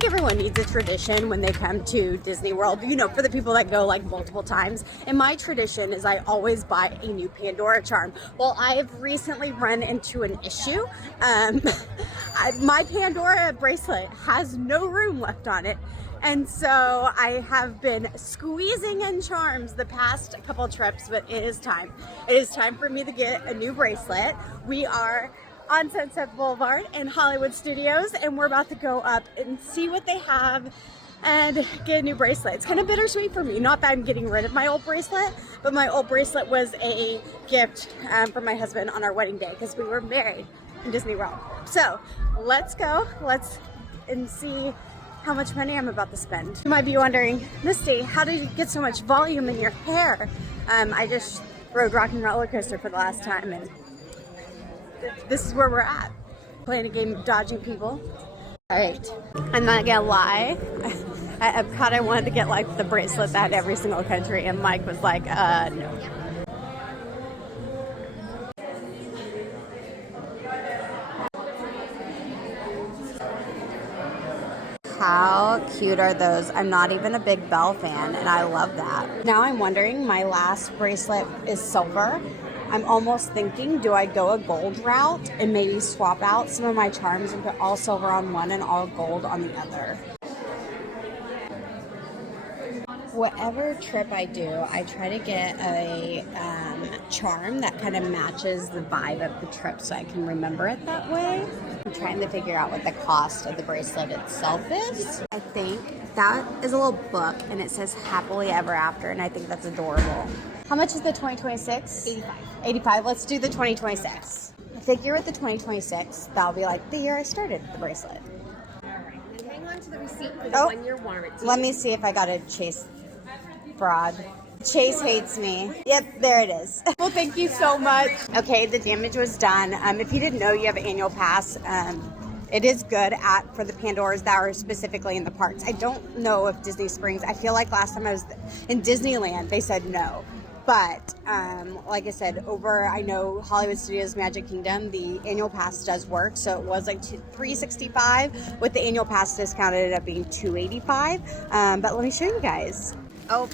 think everyone needs a tradition when they come to Disney World, you know, for the people that go like multiple times. And my tradition is I always buy a new Pandora charm. Well, I have recently run into an issue. My Pandora bracelet has no room left on it. And so I have been squeezing in charms the past couple trips, but it is time. It is time for me to get a new bracelet. We are on Sunset Boulevard in Hollywood Studios, and we're about to go up and see what they have and get a new bracelet. It's kind of bittersweet for me. Not that I'm getting rid of my old bracelet, but my old bracelet was a gift from my husband on our wedding day because we were married in Disney World. So let's go. Let's see how much money I'm about to spend. You might be wondering, Misty, how did you get so much volume in your hair? I just rode Rock and Roller Coaster for the last time, and this is where we're at. Playing a game of dodging people. All right, I'm not gonna lie. I thought I wanted to get like the bracelet that had every single country, and Mike was like, no. How cute are those? I'm not even a big Belle fan, and I love that. Now I'm wondering, my last bracelet is silver. I'm almost thinking, do I go a gold route and maybe swap out some of my charms and put all silver on one and all gold on the other? Whatever trip I do, I try to get a charm that kind of matches the vibe of the trip so I can remember it that way. I'm trying to figure out what the cost of the bracelet itself is. I think that is a little book and it says happily ever after, and I think that's adorable. How much is the 2026? 85. 85. Let's do the 2026. I figure with the 2026, that'll be like the year I started the bracelet. All right. And hang on to the receipt for the 1-year warranty. Let me see if I got a Chase fraud. Chase hates me. Yep, there it is. Well, thank you so much. Okay, the damage was done. If you didn't know, you have an annual pass. It is good for the Pandoras that are specifically in the parks. I don't know if Disney Springs, I feel like last time I was in Disneyland, they said no. But like I said, I know Hollywood Studios Magic Kingdom, the annual pass does work. So it was like $365 with the annual pass discount, it ended up being $285. But let me show you guys. Oh.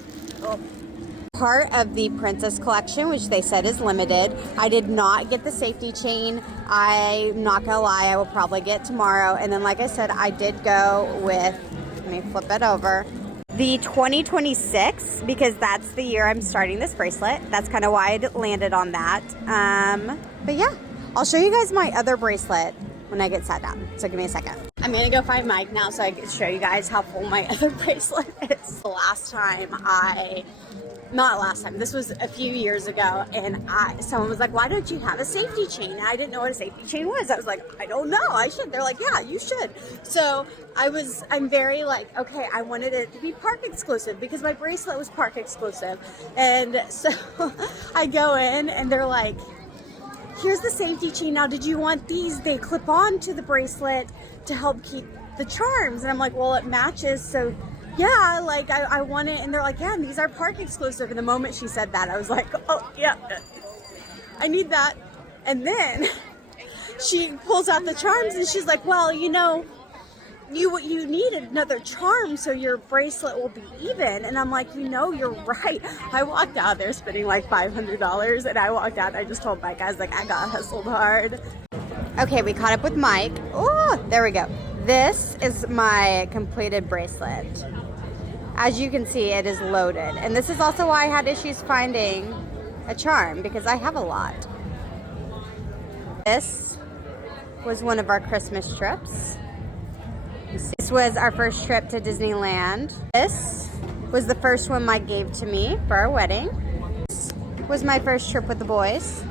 Part of the Princess Collection, which they said is limited. I did not get the safety chain. I'm not gonna lie, I will probably get tomorrow. And then like I said, I did go with, let me flip it over, the 2026, because that's the year I'm starting this bracelet. That's kind of why I landed on that. But yeah, I'll show you guys my other bracelet when I get sat down. So give me a second. I'm gonna go find Mike now so I can show you guys how full my other bracelet is. The last time this was a few years ago, and someone was like, why don't you have a safety chain? And I didn't know what a safety chain was. I was like, I don't know, I should. They're like, yeah, you should. So I'm very like, okay, I wanted it to be park exclusive because my bracelet was park exclusive. And so I go in and they're like, here's the safety chain. Now, did you want these? They clip on to the bracelet to help keep the charms. And I'm like, well, it matches, so yeah, like I want it. And they're like, yeah, and these are park exclusive. And the moment she said that, I was like, oh yeah, I need that. And then she pulls out the charms and she's like, well, you know, you need another charm so your bracelet will be even. And I'm like, you know, you're right. I walked out there spending like $500, and I walked out and I just told Mike, I was like, I got hustled hard. Okay, we caught up with Mike. Oh, there we go. This is my completed bracelet. As you can see, it is loaded. And this is also why I had issues finding a charm, because I have a lot. This was one of our Christmas trips. This was our first trip to Disneyland. This was the first one Mike gave to me for our wedding. This was my first trip with the boys.